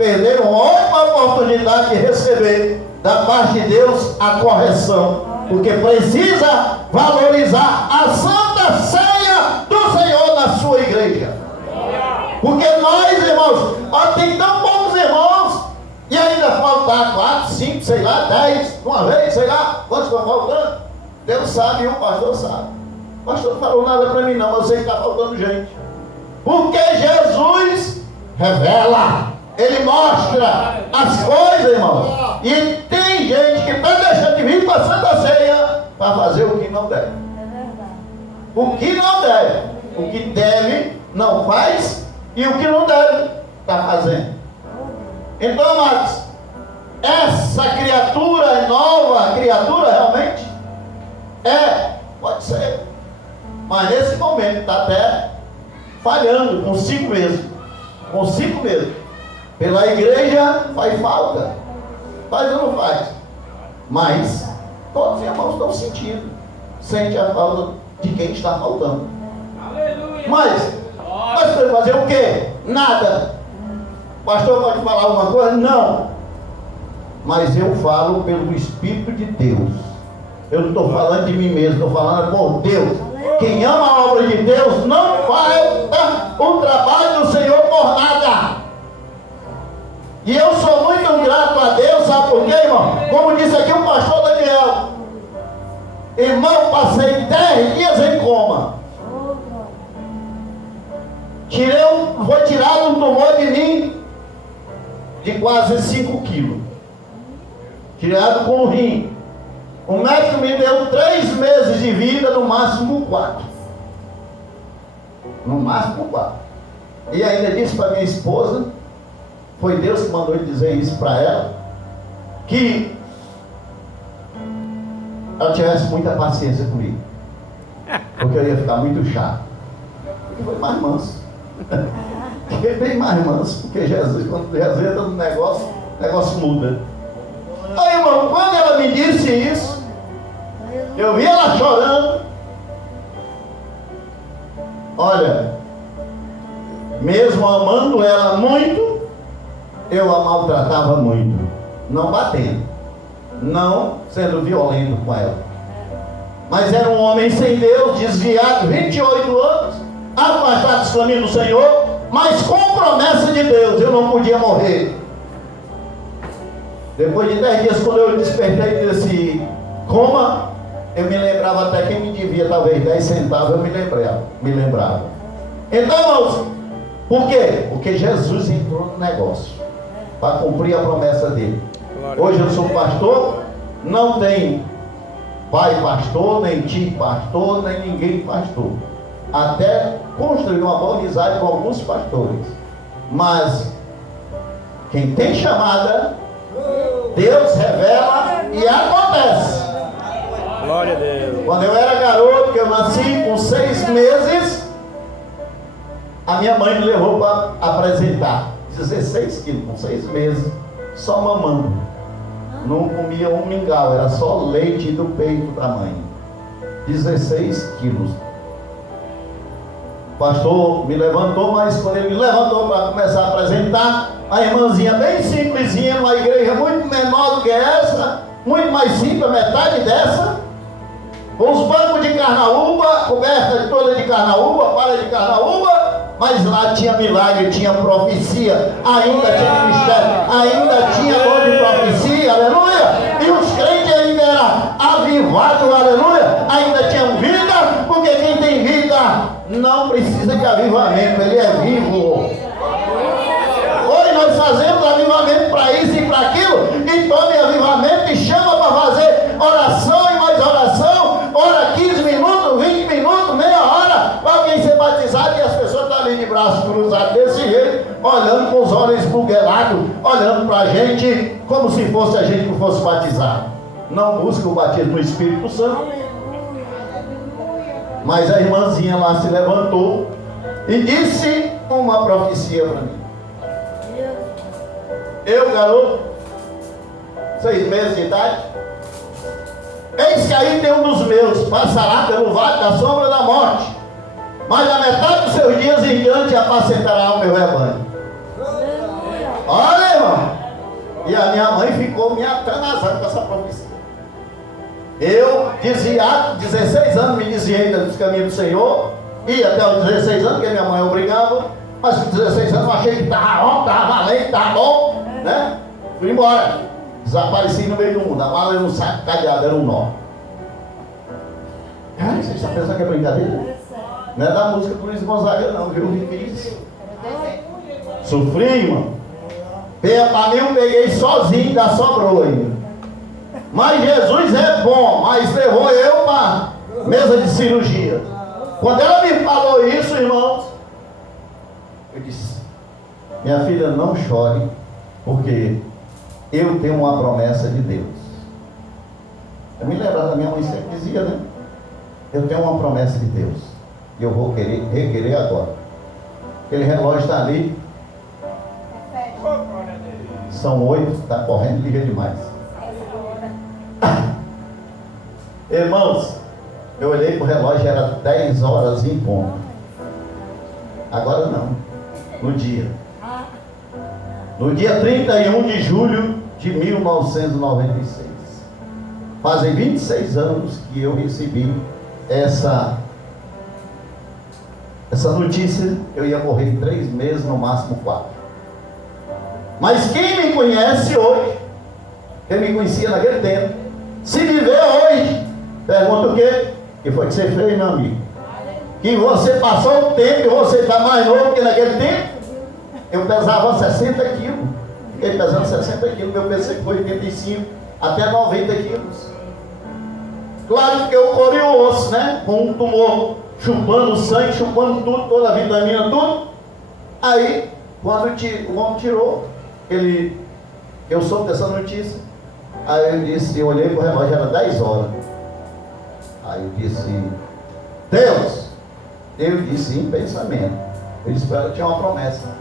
perderam uma ótima oportunidade de receber da parte de Deus a correção, porque precisa valorizar a santa ceia do Senhor na sua igreja. Porque nós, irmãos, tem tão poucos irmãos e ainda faltar 4, 5, sei lá, 10, uma vez, sei lá, quantos estão faltando? Deus sabe e o pastor sabe. O pastor não falou nada para mim não, mas eu sei que está faltando gente. Porque Jesus revela, Ele mostra as coisas, irmãos. E tem gente que está deixando de vir para a Santa Ceia para fazer o que não deve. O que não deve. O que deve, não faz. E o que não deve, está fazendo. Então, amados, essa criatura nova, criatura realmente, pode ser. Mas nesse momento está até falhando consigo mesmo. Consigo mesmo. Pela igreja faz falta. Faz ou não faz? Mas todos os irmãos estão sentindo. Sente a falta de quem está faltando. Aleluia. Mas podemos fazer o quê? Nada. O pastor pode falar alguma coisa? Não. Mas eu falo pelo Espírito de Deus. Eu não estou falando de mim mesmo, estou falando por Deus. Quem ama a obra de Deus não falta o trabalho do Senhor por nada. E eu sou muito grato a Deus, sabe por quê, irmão? Como disse aqui o pastor Daniel, irmão, passei 10 dias em coma. Foi tirado um tumor de mim de quase 5 quilos. Tirado com o rim. O médico me deu 3 meses de vida, no máximo 4. No máximo 4. E ainda disse para minha esposa, foi Deus que mandou dizer isso para ela, que ela tivesse muita paciência comigo, porque eu ia ficar muito chato. E foi mais manso. Fiquei bem mais manso, porque Jesus, quando Jesus entra no negócio, o negócio muda. Aí, irmão, quando ela me disse isso, eu vi ela chorando. Olha, mesmo amando ela muito, eu a maltratava muito. Não batendo, não sendo violento com ela. Mas era um homem sem Deus, desviado, 28 anos, afastado dos caminhos do Senhor, mas com promessa de Deus. Eu não podia morrer. Depois de 10 dias, quando eu despertei desse coma, eu me lembrava até quem me devia talvez 10 centavos, eu me lembrava. Então, irmãos, por quê? Porque Jesus entrou no negócio para cumprir a promessa dele. Hoje eu sou pastor, não tem pai pastor, nem tio pastor, nem ninguém pastor. Até construí uma boa amizade com alguns pastores. Mas quem tem chamada, Deus revela e acontece. Glória a Deus. Quando eu era garoto, que eu nasci com 6 meses, a minha mãe me levou para apresentar. 16 quilos, com 6 meses, só mamando. Não comia um mingau, era só leite do peito da mãe. 16 quilos. O pastor me levantou, mas quando ele me levantou para começar a apresentar, a irmãzinha bem simplesinha, uma igreja muito menor do que essa, muito mais simples, metade dessa, com os bancos de carnaúba, coberta toda de carnaúba, palha de carnaúba, mas lá tinha milagre, tinha profecia, ainda tinha mistério, ainda tinha dom de profecia, aleluia, e os crentes ainda eram avivados, aleluia, ainda tinham vida, porque quem tem vida não precisa de avivamento, ele é vivo. Hoje nós fazemos avivamento para isso e para aquilo, e tome avivamento e chama para fazer oração e mais oração, ora 15 minutos, 20 minutos, meia hora, para alguém ser batizado e as pessoas estão ali de braços cruzados desse jeito, olhando com os olhos esbuguelados, olhando para a gente como se fosse a gente que fosse batizado. Não busca o batismo no Espírito Santo. Mas a irmãzinha lá se levantou e disse uma profecia para mim. Eu, garoto, 6 meses de idade, eis que aí tem um dos meus, passará pelo vale da sombra da morte, mas na metade dos seus dias em diante apacentará o meu rebanho. Olha, E a minha mãe ficou me atanazando com essa profecia. Eu dizia, 16 anos me desviei dos caminhos do Senhor, ia até os 16 anos, porque minha mãe obrigava, mas com 16 anos eu achei que estava bom, estava valente, estava bom, né? Fui embora, desapareci no meio do mundo, a mala era um saco cadeado, era um nó. Ai, vocês estão pensando que é brincadeira? Não é da música do Luiz Gonzaga não, viu? Eu fiz. Sofri, irmão. Para mim eu peguei sozinho, ainda sobrou ainda. Mas Jesus é bom, mas levou eu para mesa de cirurgia. Quando ela me falou isso, irmãos, eu disse: minha filha, não chore, porque eu tenho uma promessa de Deus. Eu me lembro da minha mãe sempre dizia, né? Eu tenho uma promessa de Deus e eu vou requerer agora. Aquele relógio está ali. São 8, está correndo, liga demais. Irmãos, eu olhei para o relógio, era 10 horas em ponto. Agora não, no dia 31 de julho de 1996. Fazem 26 anos que eu recebi essa notícia. Eu ia morrer em 3 meses, no máximo 4. Mas quem me conhece hoje, quem me conhecia naquele tempo, se me vê hoje, pergunta o quê? O que foi que você fez, meu amigo? Que você passou o tempo, que você está mais novo que naquele tempo. Eu pesava 60 quilos. Fiquei pesando 60 quilos, meu peso foi 85 até 90 quilos. Claro que eu corri o osso, né? Com um tumor, chupando sangue, chupando tudo, toda a vitamina, tudo. Aí, quando o homem tirou, eu soube dessa notícia. Aí eu olhei para o relógio, era 10 horas. Aí eu disse: Deus, eu disse em pensamento. Eu disse para ela, tinha uma promessa.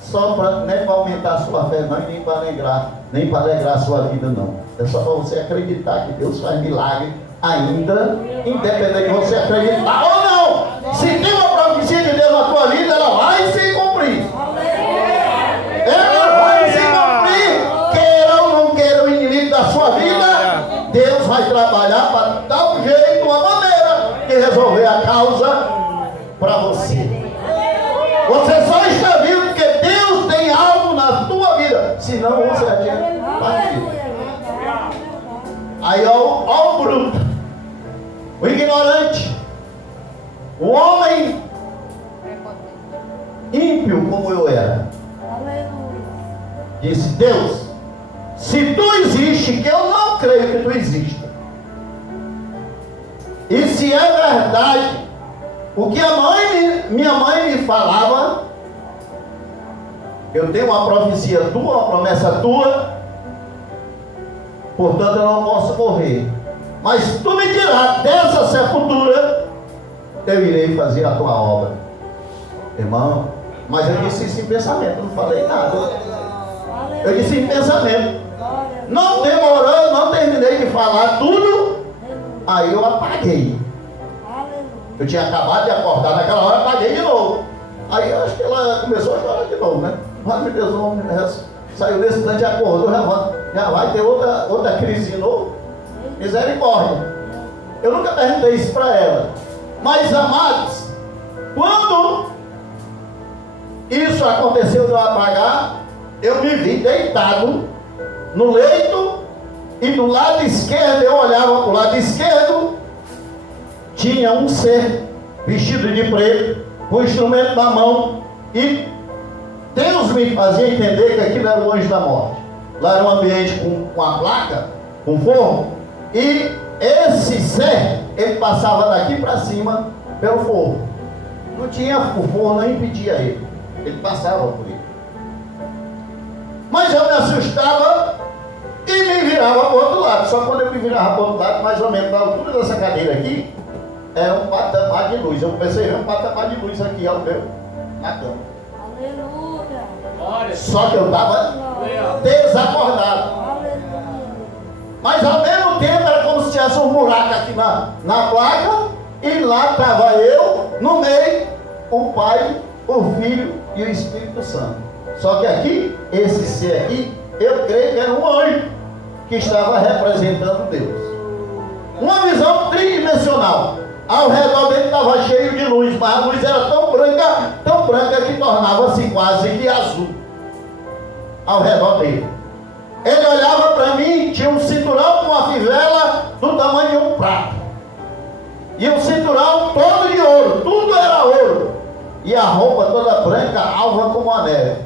Só para, nem para aumentar a sua fé, não, e nem para alegrar a sua vida, não. É só para você acreditar que Deus faz milagre ainda, independente de você acreditar ou não. Se tem uma profecia de Deus na tua vida, ela vai se cumprir. Ela vai se cumprir. Queira ou não queira o inimigo da sua vida, Deus vai trabalhar para dar um jeito, uma maneira de resolver a causa para você. Você só está vivo porque Deus tem algo na tua vida, senão você já tinha partido. Aí ó o bruto, o ignorante, o homem ímpio como eu era, disse: Deus, se tu existe, que eu não creio que tu exista, e se é verdade o que minha mãe me falava, eu tenho uma profecia tua, uma promessa tua, portanto eu não posso morrer, mas tu me dirás dessa sepultura, eu irei fazer a tua obra. Irmão, mas eu disse isso em pensamento, não falei nada. Eu disse em pensamento. Não demorou, não terminei de falar tudo, aí eu apaguei. Eu tinha acabado de acordar naquela hora, apaguei de novo. Aí eu acho que ela começou a chorar de novo, né? Mas meu Deus, o homem saiu desse instante, acordou, já vai ter outra crise de novo. Misericórdia. Eu nunca perguntei isso para ela. Mas, amados, quando isso aconteceu de eu apagar, eu me vi deitado no leito, e do lado esquerdo, eu olhava para o lado esquerdo, tinha um ser vestido de preto, com o instrumento na mão, e Deus me fazia entender que aquilo era o anjo da morte. Lá era um ambiente com a placa, com forro, e esse ser, ele passava daqui para cima pelo forro. Não tinha, o forro não impedia ele passava por ele. Mas eu me assustava e me virava para o outro lado. Só quando eu me virava para o outro lado, mais ou menos na altura dessa cadeira aqui, era um patamar de luz. Eu comecei a ver um patamar de luz aqui ao meu, na cama. Aleluia. Só que eu estava desacordado. Mas ao mesmo tempo era como se tivesse um buraco aqui na placa, e lá estava eu, no meio, o Pai, o Filho e o Espírito Santo. Só que aqui, esse ser aqui, eu creio que era um anjo que estava representando Deus. Uma visão tridimensional. Ao redor dele estava cheio de luz, mas a luz era tão branca que tornava-se quase que azul. Ao redor dele. Ele olhava para mim, tinha um cinturão com uma fivela do tamanho de um prato. E um cinturão todo de ouro, tudo era ouro. E a roupa toda branca, alva como a neve.